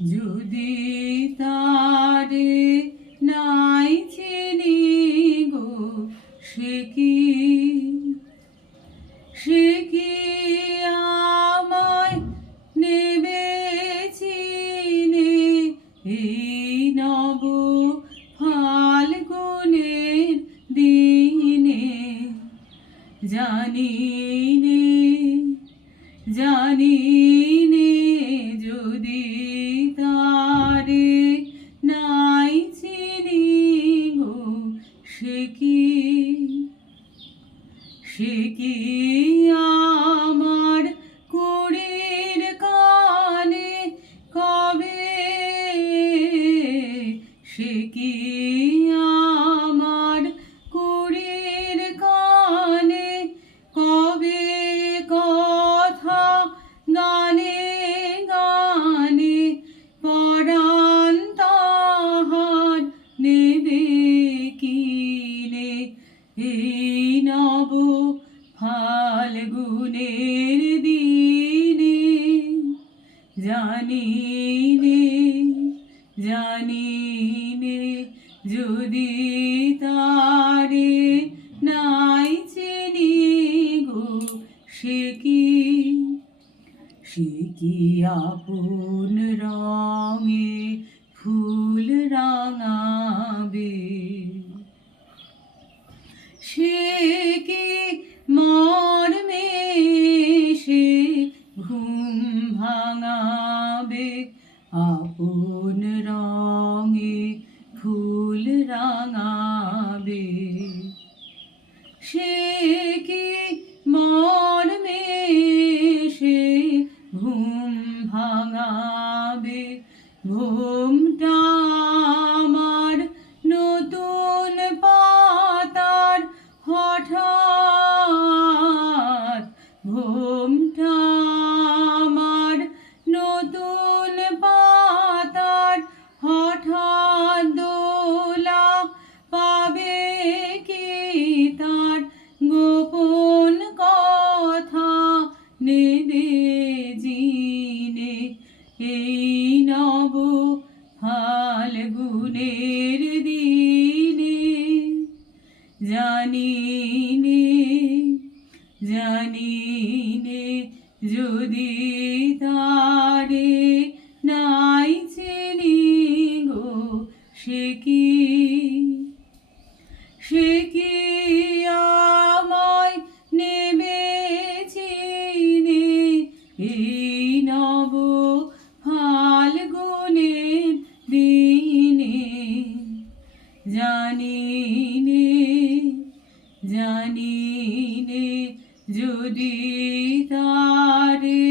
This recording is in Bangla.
যদি তারে নাই চিনি গো, সে কি আমায় নেবে চিনে এই নব ফাল্গুনের দিনে। জানি নে যদি তারে নাই চিনি গো, সে কি আমার কুড়ির কানে কবে, সে কি আমার কুড়ির কানে কবে কথা গানে গানে পরাণ তাহার নেবে কিনে এই নব ফাল্গুনের দিনে। জানি নে যদি তারে নাই চিনি গো, সে কি আপন রঙে ফুল রাঙাবে, সে কি মর্মে সে ঘুম ভাঙাবে। আপন রঙে ফুল রাঙাবে, সে কি মর্মে সে ঘুম ভাঙাবে। ঘুমটা আমার নতুন পাতার হঠাৎ, ঘুমটা আমার নতুন পাতার হঠাৎ দোলা পাবে কি তার গোপন কথা নেবে জিনে এই নব ফাল্গুনের দিনে। জানি নে যদি তারে নাই চিনি গো, সে কি আমায় নেবে চিনে এই নব ফাল্গুনের দিনে। জানি নে যদি তারে